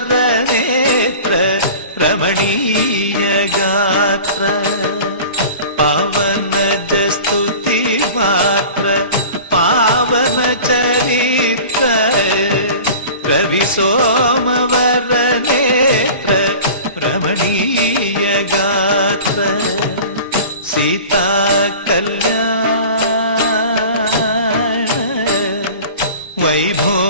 सोमवरनेत्र रमणीय गात्र पावनज स्तुति मात्र पावन चरित्र रवि सोमवरनेत्र रमणीय गात्र सीता कल्याण वैभव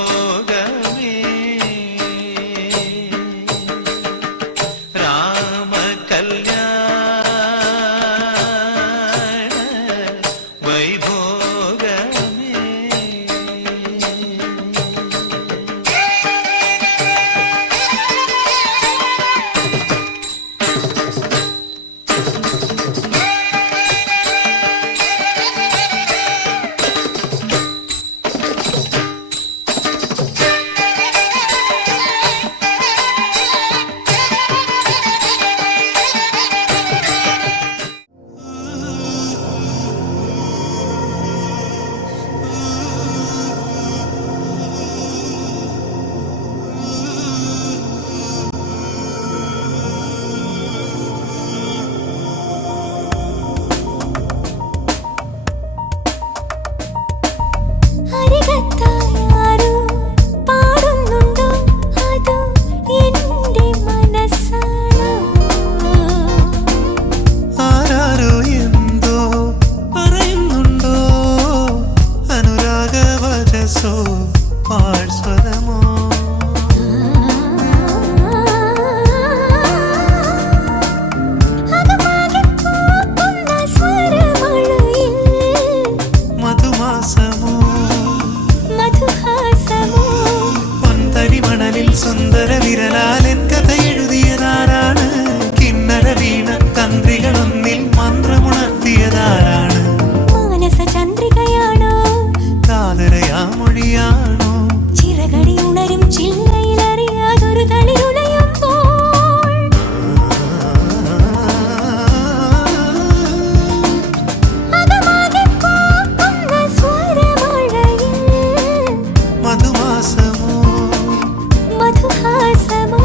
സുന്ദര വിരലാലൻ കഥ എഴുതിയതാരാണ്? കിന്നര വീണ തന്ത്രികളൊന്നിൽ മന്ത്രമുണർത്തിയതാരാണ്? മാനസ ചന്ദ്രികയാണോ? കാതരയാ മൊഴിയാണോ? ചിറകടി ഉണരും ചില്ലയിലറിയാതൊരു തളിരുലയുമ്പോൾ അകമാകെ പൂക്കുന്ന സ്വരമഴയിൽ മധുമാസമോ മധുഹാസമോ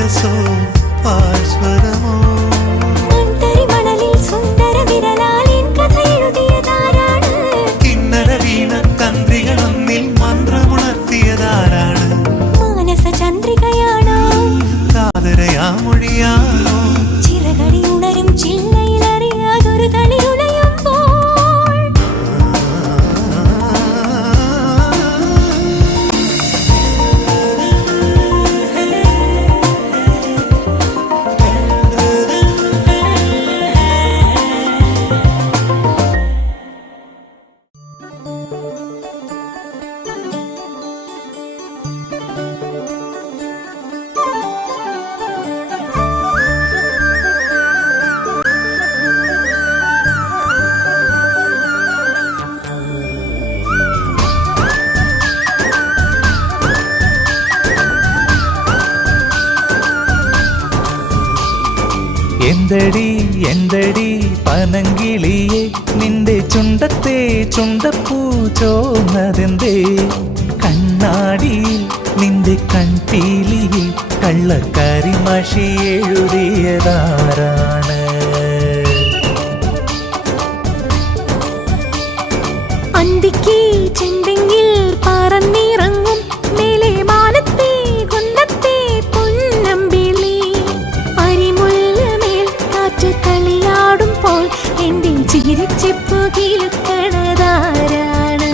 ഓജസോ പാർശ്വരമോ മൺതരിമണലിൽ സുന്ദര വിരലാൽ എൻ കഥ എഴുതിയതാരാണ്? കിന്നര വീണ തന്ത്രികളൊന്നിൽ മന്ത്രമുണർത്തിയതാരാണ്? മാനസ ചന്ദ്രികയാണോ? കാതരയാമൊഴിയാണോ? ചിറകടി ഉണരും ചില്ലയിലറിയാതൊരു തളിരുലയുമ്പോൾ എന്തടി എന്തടി പനങ്കിളിയെ നിന്റെ ചുണ്ടത്തെ ചുണ്ടപ്പൂ ചോന്നതെന്തേ കണ്ണാടിയിൽ നിന്റെ കൺപീലിയിൽ കള്ളക്കരിമഷി എഴുതിയതാരാണ്? അന്തിക്ക് ചെന്തെങ്ങിൽ പറന്നിറങ്ങും മേലെ മാനത്തെ കുന്നത്തെ പൊന്നമ്പിളി അരിമുല്ലമേൽ കാറ്റ് കളിയാടുമ്പോൾ എന്റെ ചിരിച്ചെപ്പു കിലുക്കണതാരാണ്?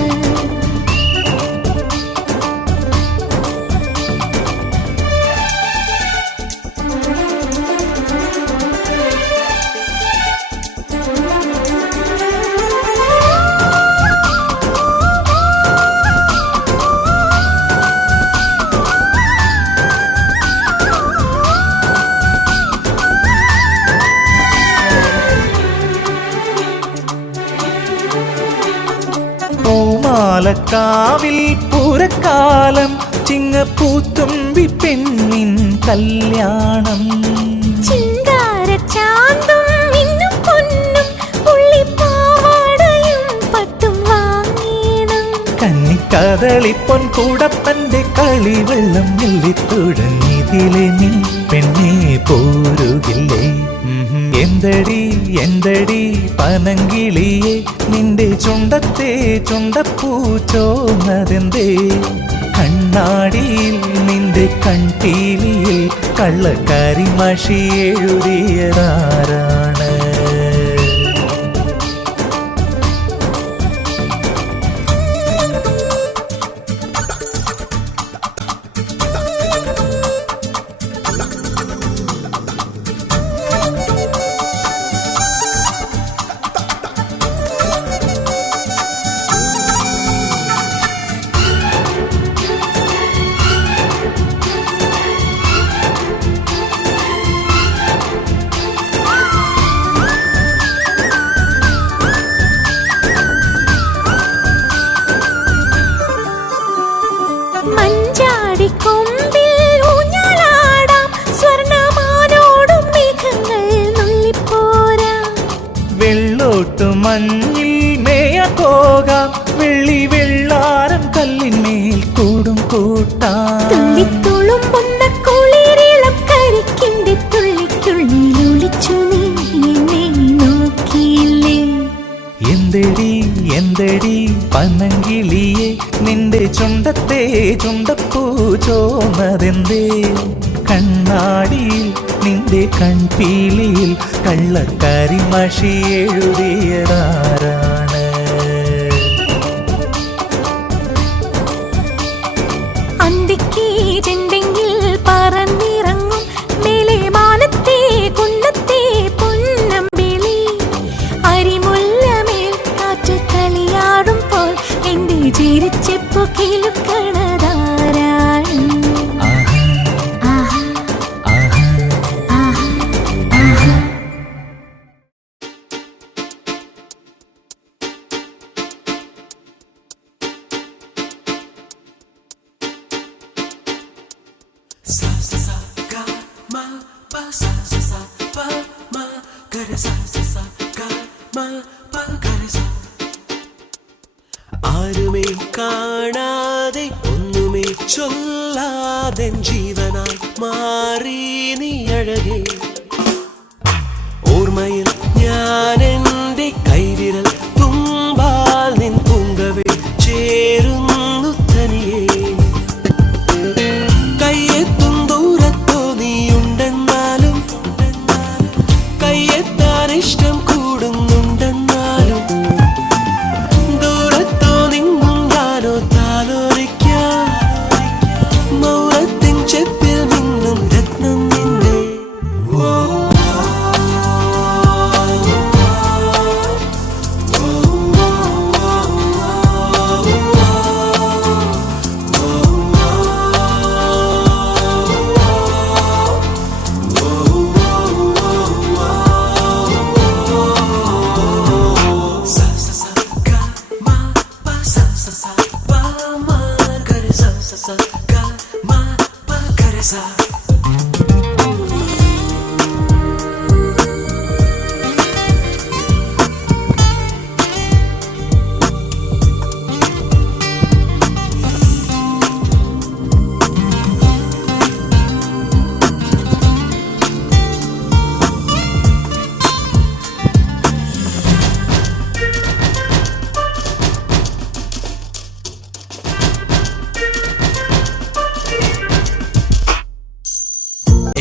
പൂമാലക്കാവിൽ പൂരക്കാലം ചിങ്ങപ്പൂത്തുമ്പി പെണ്ണിൻ കല്യാണം ചിങ്കാരച്ചാന്തും മിന്നും പൊന്നും പുള്ളിപ്പാവാടയും പട്ടും വാങ്ങീണം കന്നിക്കദളിപ്പൊൻ കൂടപ്പന്റെ കളിവെള്ളം നെല്ലിത്തുഴഞ്ഞിതിലെ നീ പെണ്ണെ പോരുകില്ലേ? എന്തടി എന്തടി പനങ്കിളിയെ നിന്റെ ചുണ്ടത്തെ ചുണ്ടപ്പൂ ചോന്നതെന്തേ കണ്ണാടിയിൽ നിന്റെ കൺപീലിയിൽ കള്ളക്കരിമഷി എഴുതിയതാരാണ്? മഞ്ചാടിക്കൊമ്പിൽ ഊഞ്ഞാലാടാം സ്വർണ്ണമാനോടും മേഘങ്ങൾ നുള്ളിപ്പോരാം വെള്ളോട്ടു മഞ്ഞിൽ മേയ പോകാം വെള്ളി വെള്ളാരം കല്ലിന്മേൽ കൂടും കൂട്ടാം തുള്ളിത്തുളുമ്പുന്ന കുളിരിളം കരിക്കിന്റെ തുള്ളിക്കുള്ളിൽ ഒളിച്ചു നീ എന്നെ നോക്കിയില്ലേ? എന്തടി എന്തടി പനങ്കിളിയെ നിന്റെ ചുണ്ടത്തെ ചുണ്ടപ്പൂ ചോന്നതെന്തേ കണ്ണാടിയിൽ നിന്റെ കൺപീലിയിൽ കള്ളക്കരിമഷി എഴുതിയതാരാണ്? അന്തിക്ക് ചെന്തെങ്ങിൽ പറന്നിറങ്ങും മേലെ മാനത്തെ കുന്നത്തെ പൊന്നമ്പിളി അരിമുല്ലമേൽ കാറ്റ് കളിയാടുമ്പോൾ എന്റെ ചിരിച്ചെപ്പു കിലുക്കണതാരാണ്? ആഹാ, ആഹാ, ആഹാ, ആഹാ. sa sa sa ga ma pa sa sa sa pa ma ga re sa sa sa ga ma pa ga re sa ആരുമേ കാണാതെ ഒന്നുമേ ചൊല്ലാതെ ജീവനായി മാറി നീ അഴകേ. ഓർമ്മയിൽ ഞാൻ എൻ്റെ കൈവിരൽ തുമ്പാൽ നിൻ പൂങ്കവേ ചേരുന്നു തനിയേ. കയ്യെത്തും ദൂരത്തോ നീയുണ്ടെന്നാലും കയ്യെത്താൻ ഇഷ്ടം കൂടുന്നുണ്ടെന്നാലും ദൂരത്തോ നിന്നും ഞാനോ താലോലിക്കാം. മൗനത്തിൻ ചെപ്പിൽ നിന്നും രത്നം നിന്നെ.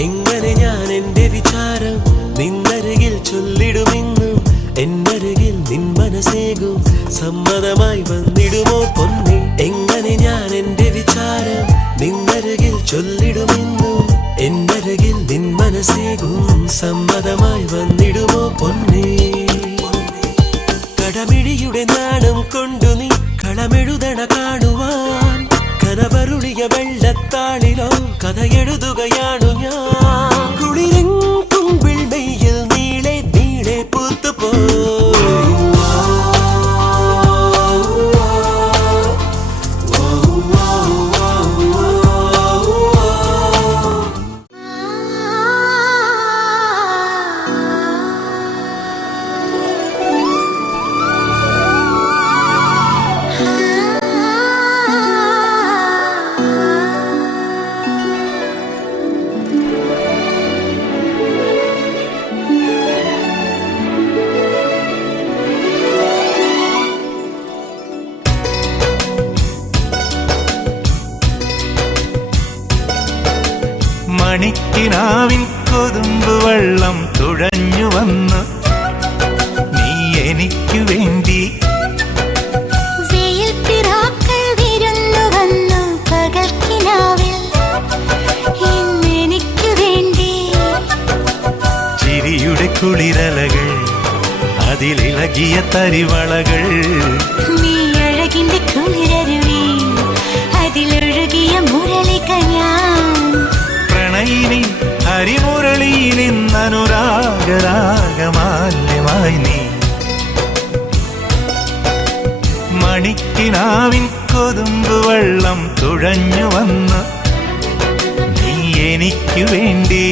എങ്ങനെ ഞാൻ എൻ്റെ വിചാരം നിന്നരികിൽ ചൊല്ലിടുമെന്നും എന്നരികിൽ നിൻ മനസ്സേകും സമ്മതമായി വന്നിടുമോ പൊന്നേ. എങ്ങനെ ഞാൻ എൻ്റെ വിചാരം നിന്നരികിൽ ചൊല്ലിടുമെന്നും എന്നരികിൽ നിൻ മനസ്സേകും സമ്മതമായി വന്നിടുമോ പൊന്നേ. കടമിഴിയുടെ നാണം കൊണ്ടു നീ കളമെഴുതണ കാണുവാൻ കനവരുളിയ വെള്ളത്താളിലോ കഥയെഴുതുകയാണു ഞാൻ. കുളിരും കുമ്പിൾ മെയ്യിൽ നീളെ നീളെ പൂത്തുപോ. മണിക്കിനാവിൻ കൊതുമ്പ് വെള്ളം തുഴഞ്ഞു വന്ന് നീ എനിക്കു വേണ്ടി. ചിരിയുടെ കുളിരലകൾ അതിലിളകിയ തരിവളകൾ. നീ അഴകിന്റെ കുളിരരുവി അതിലൊഴുകിയ മുരളിക ഞാൻ. പ്രണയിനി ഹരിമുരളിയിൽ ഇന്നനുരാഗരാഗമാല്യമായി നീ. മണിക്കിനാവിൻ കൊതുമ്പ് വെള്ളം തുഴഞ്ഞു വന്ന് നീ എനിക്കു വേണ്ടി.